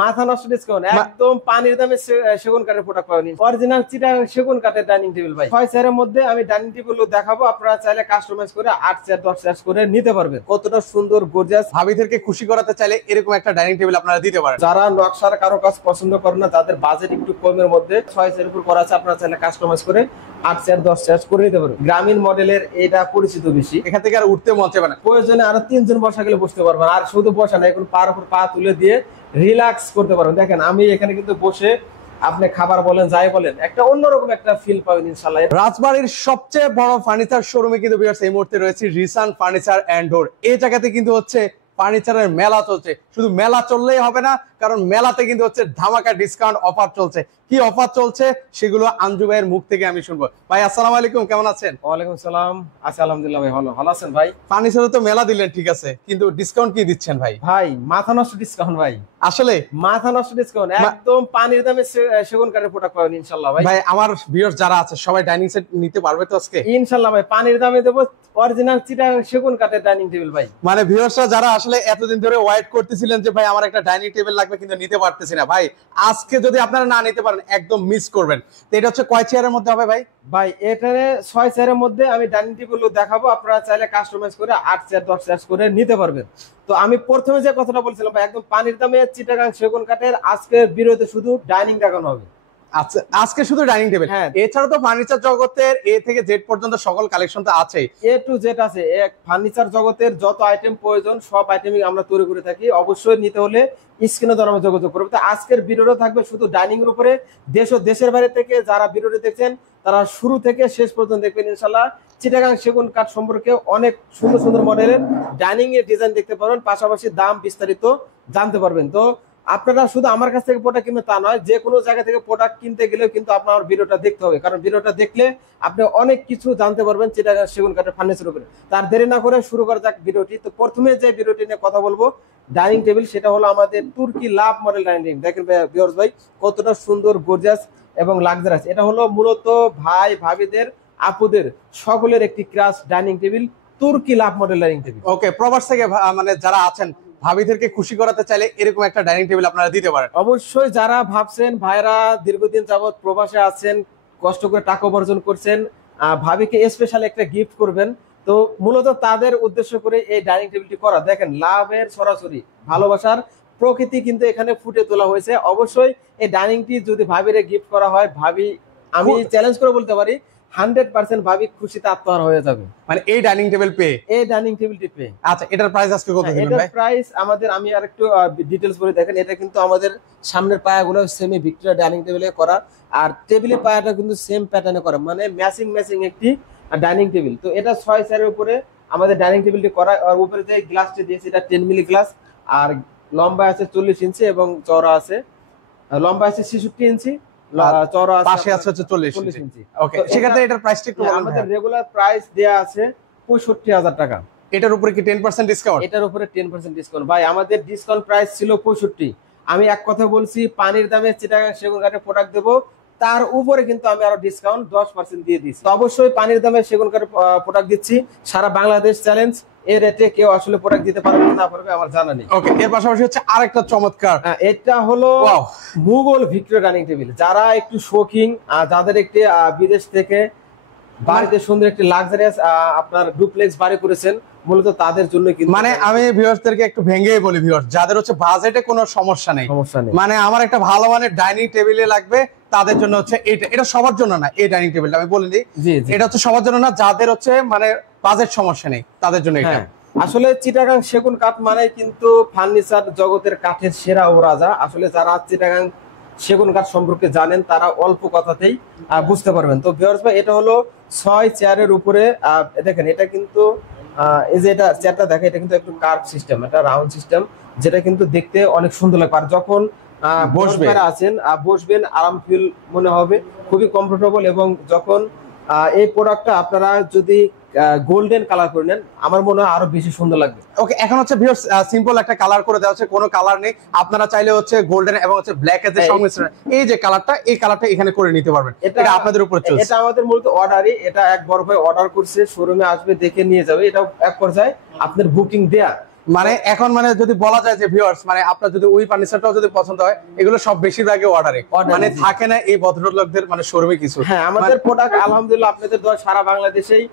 মাথা নষ্ট ডিসকাউন্ট একদম পানির দামে সেগুন কাঠের প্রোডাক্ট পাবেন। অরিজিনাল চিটাগাং সেগুন কাঠের ডাইনিং টেবিল ভাই 6 চেয়ারের মধ্যে আমি ডাইনিং টেবিল দেখাবো, আপনারা চাইলে কাস্টমাইজ করে 8 চেয়ার 10 চেয়ার করে নিতে পারবেন। কতটা সুন্দর গর্জিয়াস, ভাবিদেরকে খুশি করাতে চাইলে এরকম একটা ডাইনিং টেবিল আপনারা দিতে পারেন। যারা নকশার কারো কাজ পছন্দ করেন না, যাদের বাজেট একটু কমের মধ্যে 6 চেয়ার উপর করা আছে, আপনারা চাইলে কাস্টমাইজ করে 8 চেয়ার 10 চেয়ার করে নিতে পারবেন। গ্রামীণ মডেলের এটা পরিচিত বেশি, এখান থেকে আর উঠতে মন চাইবে না। প্রয়োজনে আরো 3 জন বসা গেলে বসতে পারবেন। আর শুধু বসা না, এখন পার উপর পা তুলে দিয়ে রিল্যাক্স করতে পারবেন। দেখেন আমি এখানে কিন্তু বসে আপনি খাবার বলেন যাই বলেন একটা অন্যরকম একটা ফিল পাবেন ইনশাআল্লাহ। রাজবাড়ীর সবচেয়ে বড় ফার্নিচার শোরুমে কিন্তু ভিউয়ার্স এই মুহূর্তে রয়েছে রিসান ফার্নিচার এন্ড ডোর। এই জায়গাতে কিন্তু হচ্ছে ফার্নিচারের মেলা চলছে। শুধু মেলা চললেই হবে না, কারণ মেলাতে কিন্তু হচ্ছে ধামাকা ডিসকাউন্ট অফার চলছে। কি অফার চলছে সেগুলো আঞ্জু ভাইয়ের মুখ থেকে আমি শুনবো। ভাই আসসালামু আলাইকুম, কেমন আছেন? ওয়ালাইকুম সালাম, আছি আলহামদুলিল্লাহ ভাই। ভালো আছেন ভাই? ফার্নিচারে তো মেলা দিলেন ঠিক আছে, কিন্তু ডিসকাউন্ট কি দিচ্ছেন ভাই? ভাই মাথা নষ্ট ডিসকাউন্ট ভাই, আসলে মাথা নষ্ট ডিসকাউন্ট একদম পানির দামে সেগুন কাঠের প্রোডাক্ট পাবেন ইনশাআল্লাহ ভাই। ভাই আমার ভিউয়ার্স যারা আছে সবাই ডাইনিং সেট নিতে পারবে তো আজকে? ইনশাআল্লাহ ভাই, পানির দামে দেব অরিজিনাল চিটাগাং সেগুন কাঠের ডাইনিং টেবিল ভাই। মানে ভিউয়ার্সরা যারা আসলে এতদিন ধরে ওয়েট করতেছিলেন যে ভাই আমার একটা ডাইনিং টেবিল লাগবে কিন্তু নিতে পারতেছি না, ভাই আজকে যদি আপনারা না নিতে পারেন একদম মিস করবেন। তো এটা হচ্ছে কয় চেয়ারের মধ্যে হবে ভাই? ভাই এখানে 6 চেয়ারের মধ্যে আমি ডাইনিং টেবিল দেখাবো, আপনারা চাইলে কাস্টমাইজ করে 8 চেয়ার 10 চেয়ার করে নিতে পারবেন। তো আমি প্রথমে যে কথাটা বলছিলাম ভাই, একদম পানির দামে চিটাগাং সেগুন কাঠের আজকে বিরোধে শুধু ডাইনিং দেখানো হবে। আচ্ছা, আজকে শুধু ডাইনিং টেবিল? হ্যাঁ, এছাড়া তো ফার্নিচার জগতের এ থেকে জেড পর্যন্ত সকল কালেকশন তো আছেই। এ টু জেড আছে। ফার্নিচার জগতের যত আইটেম প্রয়োজন সব আইটেমই আমরা তৈরি করে থাকি। অবশ্যই নিতে হলে স্ক্রিনে দ্বারা যোগাযোগ করবে। তো আজকের ভিডিওটা থাকবে শুধু ডাইনিং এর উপরে। দেশ ও দেশের বাইরে থেকে যারা ভিডিওটি দেখছেন তারা শুরু থেকে শেষ পর্যন্ত দেখবেন ইনশাআল্লাহ। চিটাগাং সেগুন কাঠ সম্পর্কে অনেক সুন্দর সুন্দর মডেলের ডাইনিং এর ডিজাইন দেখতে পারবেন, পাশাপাশি দাম বিস্তারিত জানতে পারবেন। তো আপনারা শুধু আমার কাছ থেকে প্রোডাক্ট কিনবে তা নয়, যে কোনো জায়গা থেকে প্রোডাক্ট কিনতে গেলেও কিন্তু আপনার ভিডিওটা দেখতে হবে, কারণ ভিডিওটা দেখলে আপনি অনেক কিছু জানতে পারবেন চিটাগাং সেগুন কাঠের ফার্নিচার উপরে। তার দেরি না করে শুরু করা যাক ভিডিওটি। তো প্রথমে যে ভিডিওটি নিয়ে কথা বলবো ডাইনিং টেবিল, সেটা হলো আমাদের তুর্কি লাভ মডেল ডাইনিং টেবিল। দেখেন ভিউয়ার্স ভাই কতটা সুন্দর গর্জিয়াস এবং লাক্সারিয়াস। এটা হলো মূলত ভাই ভাবিদের আপুদের সকলের একটি ক্রাশ ডাইনিং টেবিল, তুর্কি লাভ মডেল ডাইনিং টেবিল। ওকে, প্রবাস থেকে মানে যারা আছেন ভাবিদেরকে খুশি করাতে চাইলে এরকম একটা ডাইনিং টেবিল আপনারা দিতে পারেন। অবশ্যই যারা ভাবছেন ভাইরা দীর্ঘদিন যাবত প্রবাসে আছেন, কষ্ট করে টাকা উপার্জন করছেন, ভাবিকে স্পেশাল একটা গিফট করবেন, তো মূলত তাদের উদ্দেশ্য করে এই ডাইনিং টেবিলটি করা। দেখেন লাভের সরাসরি ভালোবাসার প্রকৃতি কিন্তু এখানে ফুটে তোলা হয়েছে। অবশ্যই এই ডাইনিংটি যদি ভাবিরে গিফট করা হয়, ভাবি আমি চ্যালেঞ্জ করে বলতে পারি 100% ভাবি খুশিতে আত্মহারা হয়ে যাবে, মানে এই ডাইনিং টেবিল পেয়ে, এই ডাইনিং টেবিলটি পেয়ে। আচ্ছা, এটার প্রাইস আজকে কত দিবেন ভাই? এটার প্রাইস আমাদের, আমি আরেকটু ডিটেইলস বলে দেখেন, এটা কিন্তু আমাদের সামনের পায়াগুলো সেমি ভিক্টোরিয়া ডাইনিং টেবিলে করা, আর টেবিলের পায়াটা কিন্তু সেম প্যাটার্নে করা, মানে ম্যাচিং একটি ডাইনিং টেবিল। তো এটা 6 চেয়ারের উপরে আমাদের ডাইনিং টেবিলটি করা। আর উপরে যে গ্লাসটি দিয়েছে এটা 10 মিলি গ্লাস, আর লম্বা আছে 40 ইঞ্চি এবং চওড়া আছে, লম্বা আছে 66 ইঞ্চি, চওড়া আছে পাশে আছে 40 ইঞ্চি। ওকে, সেক্ষেত্রে এটার প্রাইসটা একটু বলুন। আমাদের রেগুলার প্রাইস দেয়া আছে 65,000 টাকা। এটার উপরে কি 10% ডিসকাউন্ট? এটার উপরে 10% ডিসকাউন্ট ভাই। আমাদের ডিসকাউন্ট প্রাইস ছিল 65। আমি এক কথা বলছি, পানির দামে চিটাগাং সেগুন কাঠের প্রোডাক্ট দেবো, তার উপরে কিন্তু আমি আরো ডিসকাউন্ট 10% দিয়ে দিচ্ছি। তো অবশ্যই পানির দামে সেগুন কাঠের প্রোডাক্ট দিচ্ছি, সারা বাংলাদেশ চ্যালেঞ্জ। এই রেটে কেউ আসলে প্রোডাক্ট দিতে পারবে না পারবে আমার জানা নেই। ওকে, এর পাশাপাশি হচ্ছে আরেকটা চমৎকার, এটা হলো মুঘল ভিক্টোরিয়া ডাইনিং টেবিল। যারা একটু শৌখিন, যাদের একটি বিদেশ থেকে বাড়িতে সুন্দর একটি লাক্সারিয়াস আপনার ডুপ্লেক্স বাড়ি করেছেন, মূলত তাদের জন্য কিন্তু, মানে আমি ভিউয়ার্সদেরকে একটু ভেঙেই বলি, ভিউয়ার্স যাদের হচ্ছে বাজেটে কোনো সমস্যা নেই, মানে আমার একটা ভালো মানের ডাইনিং টেবিলে লাগবে, তাদের জন্য হচ্ছে এটা সবার জন্য না। এই ডাইনিং টেবিলটা আমি বলে দিই, এটা হচ্ছে সবার জন্য না, যাদের হচ্ছে মানে বাজেট সমস্যা নেই তাদের জন্য এটা। আসলে চিটাগাং সেগুন কাঠ মানে কিন্তু ফার্নিচার জগতের কাঠের সেরা ও রাজা। আসলে যারা চিটাগাং সেগুন কাঠ সম্পর্কে জানেন তারা অল্প কথাতেই বুঝতে পারবেন। তো ভিউয়ার্স ভাই, এটা হলো 6 চেয়ারের উপরে। দেখেন এটা কিন্তু এই যে এটা চেয়ারটা দেখেন, এটা কিন্তু একটু কার্ভ সিস্টেম, এটা রাউন্ড সিস্টেম, যেটা কিন্তু দেখতে অনেক সুন্দর লাগবে। আর যখন বসবেন আরাম ফিল মনে হবে, খুবই কমফোর্টেবল। এবং যখন এই প্রোডাক্টটা আপনারা যদি গোল্ডেন কালার করে নেন, আমার মনে হয় আরো বেশি সুন্দর লাগবে। ওকে, এখন হচ্ছে ভিউয়ার্স সিম্পল একটা কালার করে দেওয়া হচ্ছে, কোনো কালার নেই, আপনারা চাইলে হচ্ছে গোল্ডেন এবং হচ্ছে ব্ল্যাক এর যে সংমিশ্রণ, এই যে কালারটা, এই কালারটা এখানে করে নিতে পারবেন। এটা আপনাদের উপর চলছে। এটা আমাদের মূলত অর্ডারই, এটা এক বড় ভাই অর্ডার করছে, শোরুমে আসবে দেখে নিয়ে যাবে। এটা এক পর্যায়ে আপনার বুকিং দেয়া। মানে এখন মানে যদি বলা যায় যে ভিউয়ার্স মানে আপনার যদি ওই ফার্নিচারটাও যদি পছন্দ হয়, এগুলো সব বেশিরভাগই অর্ডারে, মানে থাকে না এই ভদ্রলোকদের মানে শোরুমে কিছু। হ্যাঁ, আমাদের প্রোডাক্ট আলহামদুলিল্লাহ আপনাদের সারা বাংলাদেশেই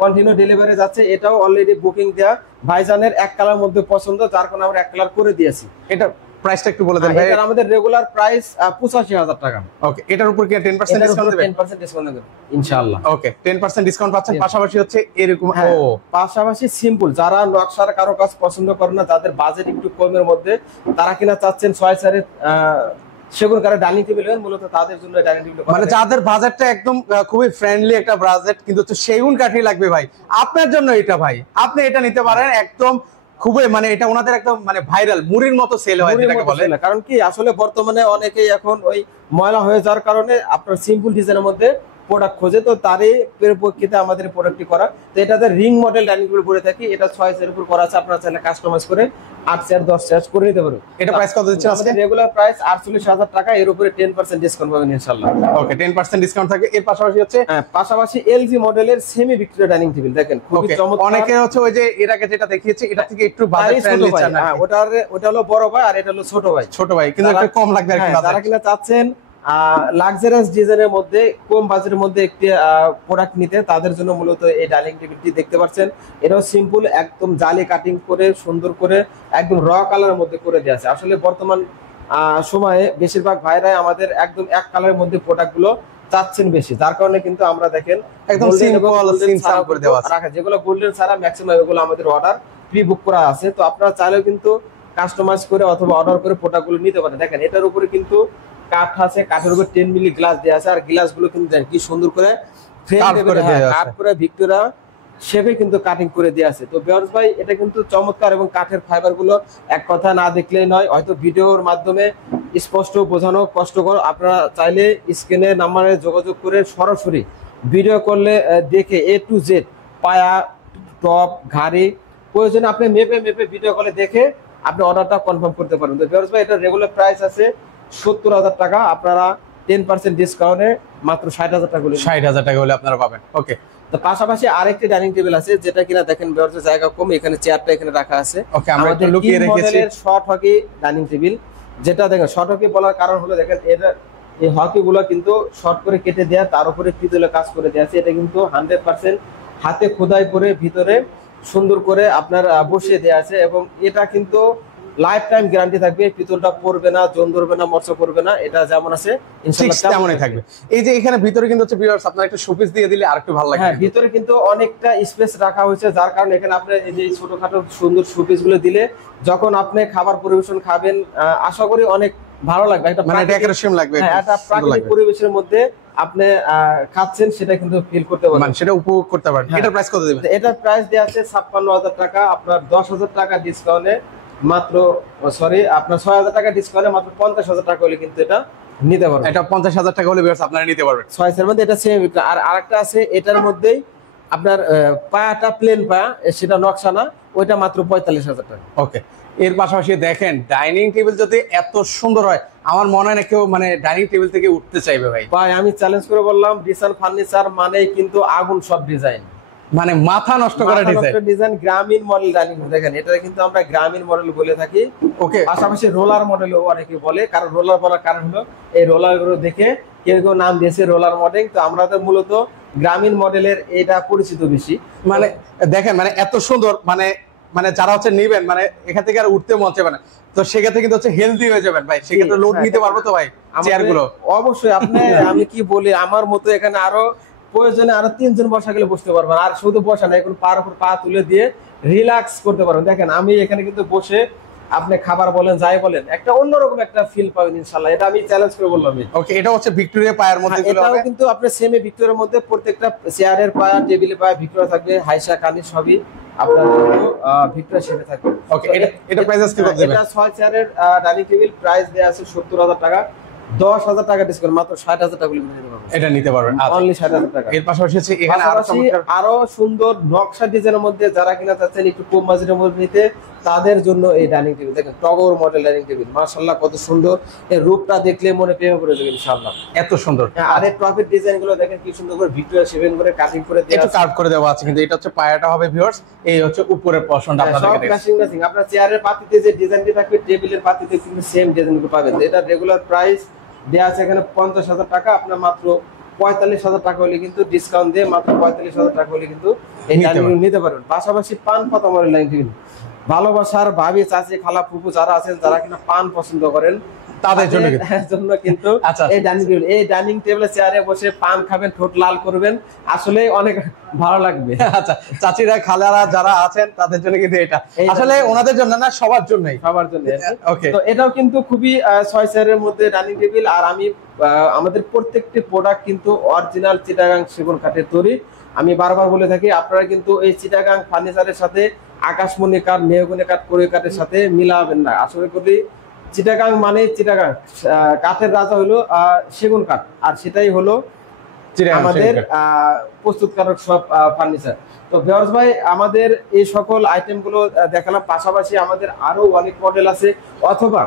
কন্টিনিউ ডেলিভারি যাচ্ছে। এটাও অলরেডি বুকিং দেয়া, ভাইজানের এক কালার মধ্যে পছন্দ, যার কারণে আমরা এক কালার করে দিয়েছি। এটা প্রাইসটা একটু বলে দেন ভাই। এটা আমাদের রেগুলার প্রাইস 85,000 টাকা। ওকে, এটার উপর কি 10% ডিসকাউন্ট দিবেন? 10% ডিসকাউন্ট দেবেন ইনশাআল্লাহ। ওকে, 10% ডিসকাউন্ট পাচ্ছেন, পাশাপাশি হচ্ছে এরকম পাশাপাশি সিম্পল যারা নকশার কারো কাজ পছন্দ করে না, যাদের বাজেট একটু কমের মধ্যে, তারা কিনা চাচ্ছেন 6 সেগুন কাঠের ডাইনিং টেবিল, মূলত তাদের জন্য ডাইনিং টেবিল, মানে যাদের বাজেটটা একদম খুবই ফ্রেন্ডলি একটা বাজেট, কিন্তু হচ্ছে সেগুন কাঠই লাগবে ভাই, আপনার জন্য এটা ভাই, আপনি এটা নিতে পারেন একদম খুবই, মানে এটা ওনাদের একদম মানে ভাইরাল মুড়ির মতো সেল হয় যেটাকে বলে। কারণ কি আসলে বর্তমানে অনেকেই এখন ওই ময়লা হয়ে যাওয়ার কারণে আপনার সিম্পল ডিজাইনের মধ্যে প্রোডাক্ট খোঁজে, তো তারই পরিপ্রেক্ষিতে আমাদের প্রোডাক্টটি করা। তো এটাতে রিং মডেল ডাইনিং টেবিল করে থাকি, এটা 6 চেয়ারের উপর করা আছে, আপনারা চাইলে কাস্টমাইজ করে 8 চেয়ার 10 চেয়ার করে নিতে পারবেন। এটা প্রাইস কত দিচ্ছেন আজকে? রেগুলার প্রাইস 48,000 টাকা, এর উপরে 10% ডিসকাউন্ট পাবেন ইনশাআল্লাহ। ওকে, 10% ডিসকাউন্ট থাকবে। এর পাশাপাশি হচ্ছে পাশাপাশি এলজি মডেলের সেমি ভিক্টোরিয়া ডাইনিং টেবিল, দেখেন খুবই চমৎকার। অনেকে হচ্ছে ওই যে এর আগে যেটা দেখিয়েছি এটা থেকে একটু বাজেট ফ্রেন্ডলি চান, ওটা হলো বড় ভাই আর এটা হলো ছোট ভাই, কিন্তু একটু কম লাগবে আর কি। যারা কিনা চাচ্ছেন লাক্সারিয়াস ডিজাইনের মধ্যে কম বাজেটের মধ্যে একটি প্রোডাক্ট নিতে, তাদের জন্য মূলত এই ডাইনিং টেবিলটি দেখতে পাচ্ছেন। এটাও সিম্পল, একদম জালি কাটিং করে সুন্দর করে একদম র কালারের মধ্যে করে দেওয়া আছে। আসলে বর্তমান সময়ে বেশিরভাগ ভাইরাই আমাদের একদম এক কালারের মধ্যে প্রোডাক্ট গুলো চাচ্ছেন বেশি, যার কারণে কিন্তু আমরা দেখেন একদম সিম্পল সিম্পল করে দেওয়া আছে। যেগুলো গোল্ডেন ছাড়া ম্যাক্সিমাম এগুলো আমাদের অর্ডার প্রি বুক করা আছে, তো আপনারা চাইলেও কিন্তু কাস্টমাইজ করে অথবা অর্ডার করে প্রোডাক্ট গুলো নিতে পারেন। দেখেন এটার উপরে কিন্তু কাঠ আছে, কাঠের উপর 10 মিলি গ্লাস দেওয়া আছে, আর গ্লাস গুলো কিন্তু কি সুন্দর করে কাট করে ভিক্টোরিয়া শেপে কিন্তু কাটিং করে দেওয়া আছে। তো ভিউয়ার্স ভাই, এটা কিন্তু চমৎকার, এবং কাঠের ফাইবার গুলো এক কথা না দেখলেই নয়, হয়তো ভিডিওর মাধ্যমে স্পষ্ট বোঝানো কষ্টকর। আপনারা চাইলে স্ক্রিনের নাম্বারে যোগাযোগ করে সরাসরি ভিডিও করলে দেখে A to Z পায়া টপ ঘাড়ি প্রয়োজনে আপনি মেপে ভিডিও কলে দেখে আপনি অর্ডারটা কনফার্ম করতে পারেন। তো ভিউয়ার্স ভাই, এটা রেগুলার প্রাইস আছে 70,000 টাকা, আপনারা 10% ডিসকাউন্টে মাত্র 60,000 টাকা 60,000 টাকা হলে আপনারা পাবেন। ওকে, তো পাশাপাশি আরেকটি ডাইনিং টেবিল আছে, যেটা কিনা দেখেন ভিউয়ার্স জায়গা কম, এখানে চেয়ারটা এখানে রাখা আছে। ওকে, আমরা একটু লুকিয়ে রেখেছি। শর্ট হকি ডাইনিং টেবিল, যেটা দেখেন শর্ট হকি বলার কারণ হলো দেখেন এটা এই হকি গুলো কিন্তু শর্ট করে কেটে দেয়া, তার উপরে পিতলে কাজ করে দেয়া আছে। এটা কিন্তু 100% হাতে খোদাই করে ভিতরে সুন্দর করে আপনার বসিয়ে দেয়া আছে, এবং এটা কিন্তু লাইফ টাইম গ্যারান্টি থাকবে, পিতলটা পড়বে না, জং ধরবে না, মরচা পড়বে না, এটা যেমন আছে ইনশাআল্লাহ তেমনই থাকবে। এই যে এখানে ভিতরে কিন্তু হচ্ছে ভিউয়ার্স আপনারা একটা শোপিস দিয়ে দিলে আরেকটু ভালো লাগবে। হ্যাঁ, ভিতরে কিন্তু অনেকটা স্পেস রাখা হয়েছে, যার কারণে এখানে আপনি এই যে ছোটখাটো সুন্দর শোপিস গুলো দিলে যখন আপনি খাবার পরিবেশন খাবেন, আশা করি অনেক ভালো লাগবে, একটা মানে ডেকোরেশন লাগবে, একটা প্রাকৃতিক পরিবেশের মধ্যে আপনি খাচ্ছেন, সেটা কিন্তু ফিল করতে পারবেন, মানে সেটা উপভোগ করতে পারবেন। এটার প্রাইস কত দিবেন? এটার প্রাইস দেয়া আছে 56,000 টাকা, আপনার 10,000 টাকা ডিসকাউন্টে মাত্র আপনার 6,000 টাকা ডিসকাউন্টে মাত্র 50,000 টাকা হলে কিন্তু এটা নিতে পারবেন। এটা 50,000 টাকা হলে ভিউয়ার্স আপনারা নিতে পারবেন। 6 এর মধ্যে এটা সেম। আর আরেকটা আছে, এটার মধ্যেই আপনার পায়াটা প্লেন পায়া, সেটা নকশা না, ওইটা মাত্র 45,000 টাকা। ওকে, এর পাশাপাশি দেখেন ডাইনিং টেবিল যদি এত সুন্দর হয়, আমার মনে হয় না কেউ মানে ডাইনিং টেবিল থেকে উঠতে চাইবে ভাই। ভাই আমি চ্যালেঞ্জ করে বললাম, রিসান ফার্নিচার মানেই কিন্তু আগুন সব ডিজাইন, মানে মাথা নষ্ট করা ডিজাইন, গ্রামীণ মডেল ডাইনিং। দেখেন এটা কিন্তু আমরা গ্রামীণ মডেল বলে থাকি। ওকে, পাশাপাশি রোলার মডেলও অনেকে বলে, কারণ রোলার বলার কারণ হলো এই রোলার গুলো দেখে কেউ কেউ নাম দিয়েছে রোলার মডেল। তো আমরা তো মূলত গ্রামীণ মডেলের এটা পরিচিত বেশি। মানে দেখেন মানে এত সুন্দর, মানে মানে যারা হচ্ছে নিবেন, মানে এখান থেকে আর উঠতে মন চাইবে না, তো সেক্ষেত্রে কিন্তু হচ্ছে হেলদি হয়ে যাবেন ভাই, সেক্ষেত্রে লোড নিতে পারবো তো ভাই চেয়ার গুলো। অবশ্যই আপনি আমি কি বলি, আমার মতো এখানে আরো প্রয়োজনে আরো 3 জন বসা গেলে বসতে পারবেন, আর শুধু বসা না, এখন পার উপর পা তুলে দিয়ে রিল্যাক্স করতে পারবেন। দেখেন আমি এখানে কিন্তু বসে আপনি খাবার বলেন যাই বলেন, একটা অন্যরকম একটা ফিল পাবেন ইনশাআল্লাহ, এটা আমি চ্যালেঞ্জ করে বললাম। ওকে, এটা হচ্ছে ভিক্টোরিয়া পায়ার মধ্যে গুলো হবে, এটাও কিন্তু আপনি সেমি ভিক্টোরিয়ার মধ্যে প্রত্যেকটা চেয়ারের পায়া, টেবিলের পায়া ভিক্টোরিয়া থাকবে, হাইসা কানি সবই আপনার ভিক্টোরিয়া শেপে থাকবে। ওকে, এটা প্রাইস কি কত দিবেন? এটা 6 চেয়ারের ডাইনিং টেবিল, প্রাইস দেয়া আছে 70,000 টাকা, 10,000 টাকা ডিসকাউন্ট, মাত্র 60,000 টাকা নিতে পারবেন। এটা নিতে পারবেন অনলি 60,000 টাকা। এর পাশাপাশি হচ্ছে এখানে আরো সুন্দর নকশা ডিজাইনের মধ্যে যারা কিনা চাচ্ছেন একটু কম বাজেটের মধ্যে নিতে, তাদের জন্য এই ডাইনিং টেবিল দেখেন, টগর মডেল ডাইনিং টেবিল, মাশাআল্লাহ কত সুন্দর, এর রূপটা দেখলে মনে প্রেমে পড়ে যাবে ইনশাআল্লাহ। এত সুন্দর। আর এর টপের ডিজাইন গুলো দেখেন কি সুন্দর করে ভিক্টোরিয়া 7 করে কাটিং করে দেওয়া একটু আছে। কাট করে দেওয়া আছে, কিন্তু এটা হচ্ছে পায়াটা হবে ভিউয়ার্স, এই হচ্ছে উপরের পোরশনটা আপনাদেরকে সব দেখাচ্ছি। ম্যাচিং। আপনার চেয়ারের পাতিতে যে ডিজাইনটি থাকবে টেবিলের পাতিতে কিন্তু সেম ডিজাইনগুলো পাবেন। এটা রেগুলার প্রাইস দেওয়া আছে এখানে 50,000 টাকা, আপনার মাত্র 45,000 টাকা হলে কিন্তু ডিসকাউন্ট দিয়ে মাত্র 45,000 টাকা হলে কিন্তু এই ডাইনিং নিতে পারবেন। পাশাপাশি পান পাতা মডেল ডাইনিং টেবিল, ভালোবাসার ভাবি চাচি খালা ফুপু যারা আছেন, যারা কিনা পান পছন্দ করেন তাদের জন্য কিন্তু আচ্ছা, এই ডাইনিং টেবিল, এই ডাইনিং টেবিলে চেয়ারে বসে পান খাবেন, ঠোঁট লাল করবেন, আসলে অনেক ভালো লাগবে। আচ্ছা, চাচিরা খালারা যারা আছেন তাদের জন্য কিন্তু এটা আসলে ওনাদের জন্য না, সবার জন্যই, সবার জন্য। ওকে, তো এটাও কিন্তু খুবই 6 চেয়ারের মধ্যে ডাইনিং টেবিল। আর আমি আমাদের প্রত্যেকটি প্রোডাক্ট কিন্তু অরিজিনাল চিটাগাং সেগুন কাঠের তৈরি। আমি বারবার বলে থাকি, আপনারা কিন্তু এই চিটাগাং ফার্নিচারের সাথে আকাশমণি কাঠ, মেহগনি কাঠ, কোরিয়া কাঠের সাথে মিলাবেন না। আসলে করি চিটাগাং মানে চিটাগাং কাঠের রাজা হলো সেগুন কাঠ, আর সেটাই হলো আমাদের প্রস্তুতকারক সব ফার্নিচার। তো ভিউয়ার্স ভাই, আমাদের এই সকল আইটেম গুলো দেখালাম, পাশাপাশি আমাদের আরো অনেক মডেল আছে, অথবা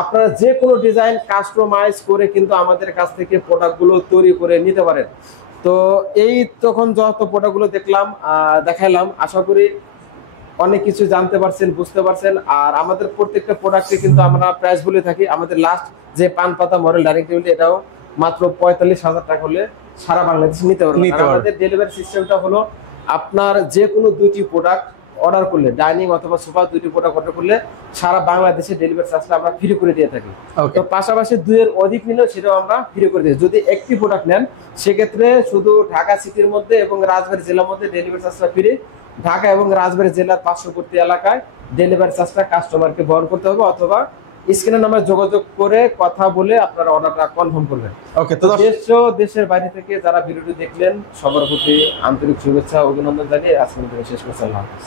আপনারা যে কোনো ডিজাইন কাস্টমাইজ করে কিন্তু আমাদের কাছ থেকে প্রোডাক্ট গুলো তৈরি করে নিতে পারেন। তো এই তখন যত প্রোডাক্ট গুলো দেখলাম দেখাইলাম, আশা করি অনেক কিছু জানতে পারছেন, বুঝতে পারছেন। আর আমাদের প্রত্যেকটা প্রোডাক্টে কিন্তু আমরা প্রাইস বলে থাকি। আমাদের লাস্ট যে পান পাতা মডেল ডাইনিং টেবিল, এটাও মাত্র 45,000 টাকা হলে সারা বাংলাদেশ নিতে পারবেন। আমাদের ডেলিভারি সিস্টেমটা হলো, আপনার যে কোনো 2টি প্রোডাক্ট অর্ডার করলে, ডাইনিং অথবা সোফা 2টি প্রোডাক্ট অর্ডার করলে সারা বাংলাদেশে ডেলিভারি চার্জটা আমরা ফ্রি করে দিয়ে থাকি। তো পাশাপাশি 2 এর অধিক নিলেও সেটাও আমরা ফ্রি করে দিই। যদি একটি প্রোডাক্ট নেন, সেক্ষেত্রে শুধু ঢাকা সিটির মধ্যে এবং রাজবাড়ী জেলার মধ্যে ডেলিভারি চার্জটা ফ্রি। ঢাকা এবং রাজবাড়ী জেলার পার্শ্ববর্তী এলাকায় ডেলিভারি চার্জটা কাস্টমারকে বহন করতে হবে, অথবা স্ক্রিনের নাম্বারে যোগাযোগ করে কথা বলে আপনারা অর্ডারটা কনফার্ম করবেন। ওকে, তো দেশের বাইরে থেকে যারা ভিডিওটি দেখলেন, সবার প্রতি আন্তরিক শুভেচ্ছা অভিনন্দন জানিয়ে আজকের ভিডিও শেষ করছি। আল্লাহ হাফেজ।